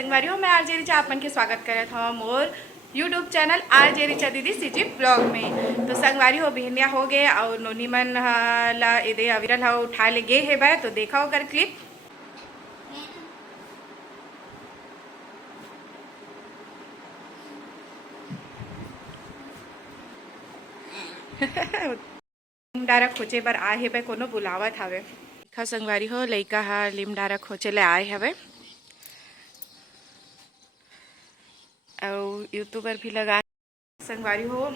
संगवारी हो मैं आरजे रिचा आपन के स्वागत करे था मोर यूट्यूब चैनल आरजे रिचा दीदी सिटी ब्लॉग में। तो संगवारी हो बिहनिया हो गए और नोनी मन ला इदे अविरल हा उठा ले गे है बा, तो देखा होकर क्लिप। लिमडारा खोचे बर आए हे बे, कोनो बुलावत हवे। खा संगवारी हो लइका हा लिमडारा खोचे ले आए हवे और यूट्यूबर भी लगा। संगवारी हो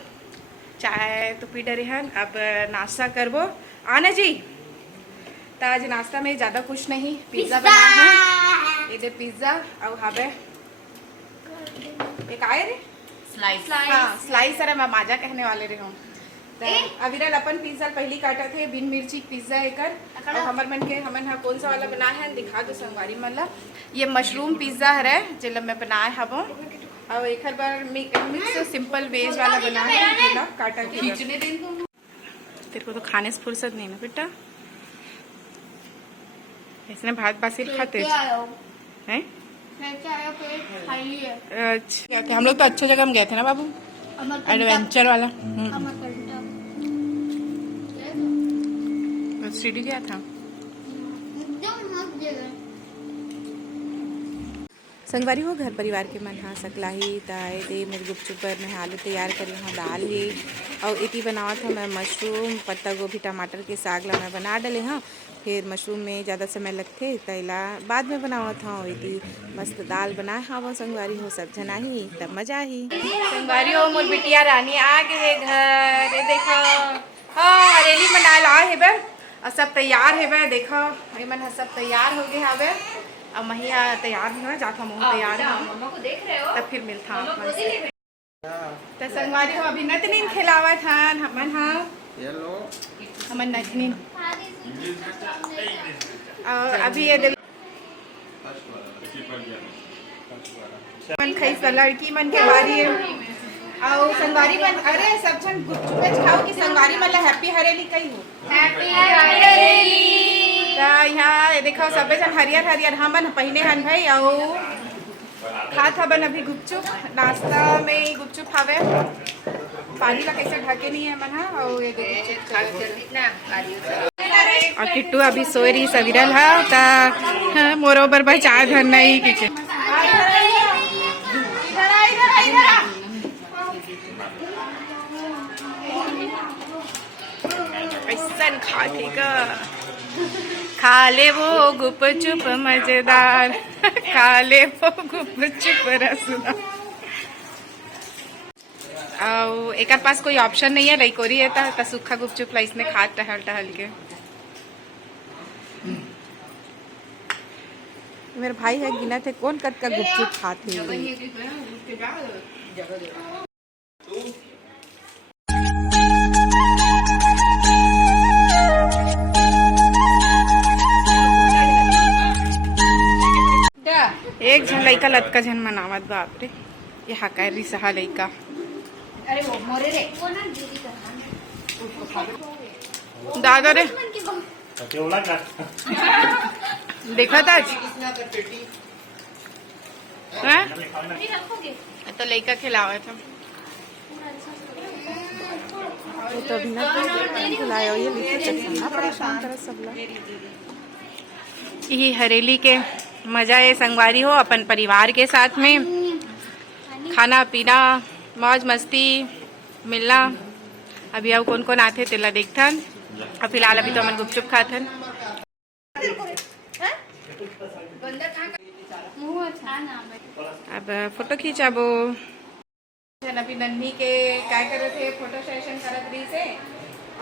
चाय तो पी डरे हन, अब नाश्ता करबो आना जी। तो आज नाश्ता में ज़्यादा कुछ नहीं, पिज़्ज़ा बना है। इधर पिज़्ज़ा और हाबे एक आए रे स्लाइस। हाँ स्लाइस अरे मैं माजा कहने वाले रहे हूँ। अविरल अपन पिज़्ज़ा पहली काटा थे बिन मिर्ची पिज़्ज़ा एकर और हमर मन के हमन हा कौन सा वाला बनाए हैं दिखा दो संगवारी मतलब ये मशरूम पिज़्ज़ा है जिला मैं बनाए हबो और एक बार मिक्स सिंपल वेज वाला बना है काटा के। तेरे को तो खाने से फुर्सत नहीं ना बेटा, इसने भात बासिर खाते हैं। अच्छा हम लोग तो अच्छी जगह में गए थे ना बाबू, एडवेंचर वाला। सीढ़ी गया था। संगवारी हो घर परिवार के मन हाँ सकलाही ताए दे मेरे गुपचुप पर मैं आलू तैयार करी हूँ, दाल ही और इति बनावत हूँ मैं मशरूम पत्ता गोभी टमाटर के साग ला मैं बना डले हाँ। फिर मशरूम में ज़्यादा समय लगते तैला बाद में बनावत हूँ। इति मस्त दाल बनाए हाँ वो संगवारी हो सब जना ही तब मजा ही। संगवारी हो मोर बिटिया रानी आ गए घर, देखो हाँ हरेली मना ला है बे और सब तैयार है बे। देखो मन सब तैयार हो गए हवे अब महिया तैयार हो जाता मुँह तैयार तब फिर मिलता तो संगवारी हो अभी नतनीन खिलावा था हमन हाँ हमन नतनीन और अभी ये मन खाई लड़की मन के बारी और संगवारी मन अरे सब जन गुपचुप खाओ कि संगवारी मन हैप्पी हरेली कही हो। हैप्पी हरेली यहाँ देखो सब जन हरियर हरियर हमन पहने हन भाई और खात हबन अभी गुपचुप नाश्ता में गुपचुप हावे पानी का कैसे ढके नहीं है मन हाँ और ये और किट्टू अभी सोए रही सविरल हा ता मोरोबर भाई चाय धर नहीं किचे ऐसा खाते का खा ले वो गुपचुप मजेदार खा ले वो गुपचुप रसदार। और एक पास कोई ऑप्शन नहीं है लइकोरी है ता सूखा गुपचुप ला इसने खात टहल टहल के। मेरे भाई है गिना थे कौन कद का गुपचुप खाते एक झन लइका लतका झन मनावत बाप रे ये हकारी सहा लइका। अरे वो मोरे रे दादा रे देखा था तो लइका खिलावा था तो अभी ना खिलाया ये परेशान कर सब लोग। यही हरेली के मजा है संगवारी हो अपन परिवार के साथ में खाना पीना मौज मस्ती मिलना। अभी अब कौन कौन आते तेला देखथन और फिलहाल अभी तो अपन गुपचुप खाथन। अब फोटो खींचाबो अभी नन्ही के क्या करे थे फोटो सेशन करत रही से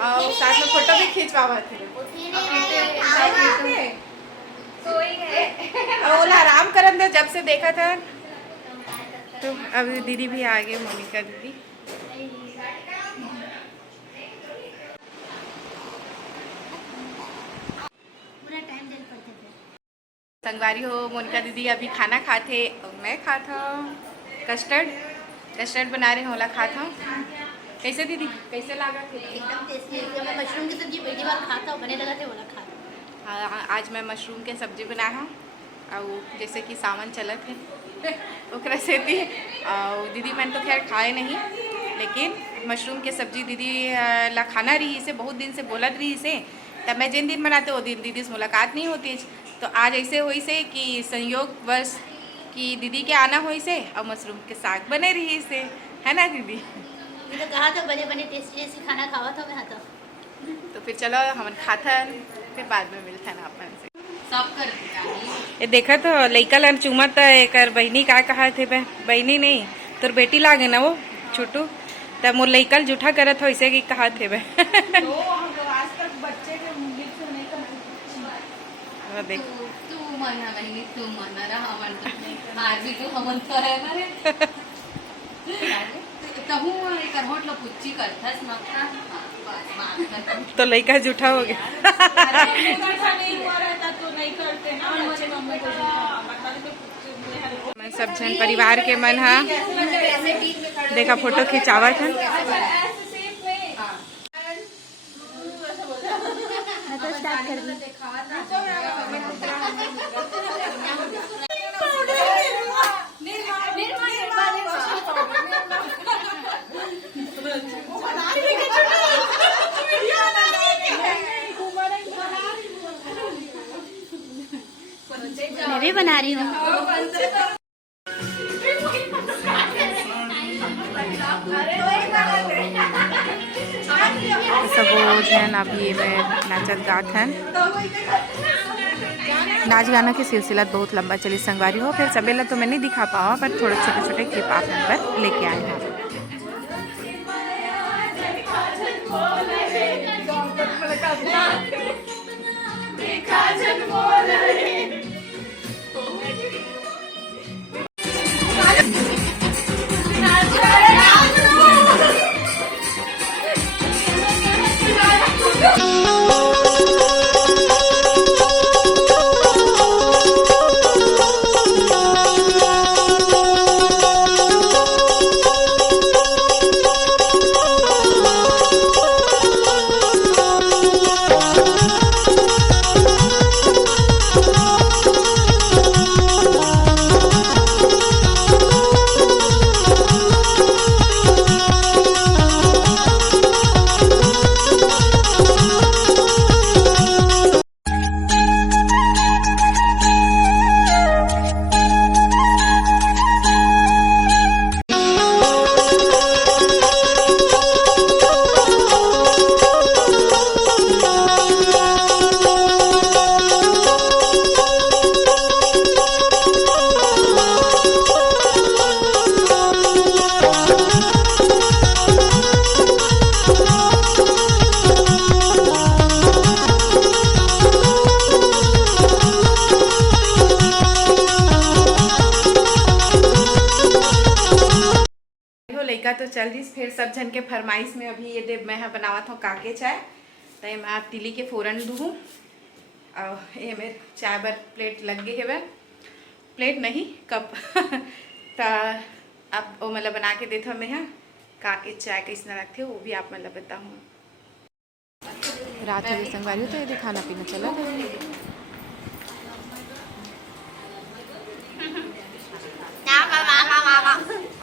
और साथ में फोटो भी खींचवावा थे ओला आराम करन दे जब से देखा था। तो अभी दीदी भी आ गए मोनिका दीदी। संगवारी हो मोनिका दीदी अभी खाना खाते और मैं खाता कस्टर्ड बना रहे होला खाता। कैसे दीदी कैसे लगा थे? एकदम टेस्टी है। मैं मशरूम की सब्जी पहली बार खाता हूँ, बने लगा थे बोला खाता। आज मैं मशरूम के सब्जी बनाया हूँ और जैसे कि सावन चलत है ओकरा से थी और दीदी मैंने तो खैर खाए नहीं, लेकिन मशरूम के सब्जी दीदी ला खाना रही से बहुत दिन से बोलत रही से, तब मैं जिन दिन बनाते वो दिन दीदी से मुलाकात नहीं होती। तो आज ऐसे हुई से कि संयोग वर्ष कि दीदी के आना हुई से और मशरूम के साग बने रही से, है ना दीदी? ये तो कहा था बने बने टेस्टी टेस्टी खाना खावा था मैं तो फिर चलो हम खाथन, फिर बाद में मिलथन अपन से। सब कर ये देखा तो लइका लन चुमत एकर बहनी का कहा थे बहनी नहीं तोर बेटी लागे ना वो छोटू, तब मोर लइकल जूठा करत हो ऐसे कि कहा थे बे देख तू मना नहीं तू मना रहा मन तो आज भी तो हमन तो है ना रे कहूं एकर होट लो पुच्ची करथस मक्का बस तो लइका जूठा हो गया मैं सब जन परिवार के मन हा देखा फोटो खिंचावत है। मैं भी बना रही हूँ। सब वो जन अभी मैं नाचत गात हैं। नाच गाना की सिलसिला बहुत लंबा चली संगवारी हो, फिर सबेला तो मैं नहीं दिखा पावा पर थोड़े छोटे छोटे क्लिप आप पर लेके आए हैं। लइका तो चल रही फिर सब जन के फरमाइश में अभी ये मैं बनावत हूँ काके चाय, तो मैं तिली के फोरन दूँ और ये मेरे चाय बर प्लेट लग गई है, प्लेट नहीं कप तो अब वो मतलब बना के देता मैं हाँ काके चाय कैसे रखते वो भी आप मतलब बताऊँ। रात हो संगवारी तो ये खाना पीना चला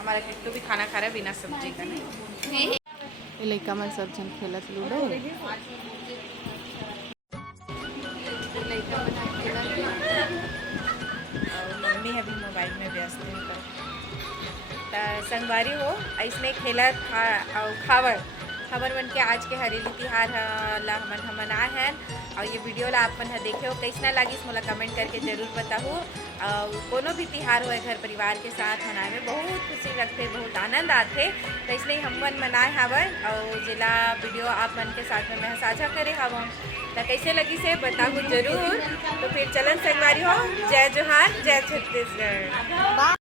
हमारा किट्टू भी खाना खा रहा है बिना सब्जी का नहीं। ये लइका मन सब जन खेलत लूडो, मम्मी अभी मोबाइल में व्यस्त है। संगवारी हो ऐसने खेलत खावर खबर बन के आज के हरेली तिहार ला हमन आए हैं और ये वीडियो ला अपन देखे हो कैसना लगिस मोला कमेंट करके जरूर बताहू। और कोनो भी तिहार होए घर परिवार के साथ मनाए में बहुत खुशी लगते, बहुत आनंद आते, तो इसलिए हमन मनाए हवन और जिला वीडियो आप मन के साथ में मैं साझा करे हवन। तो कैसे लगी से बताओ जरूर। तो फिर चलन संगवारी हो, जय जोहार जय छत्तीसगढ़।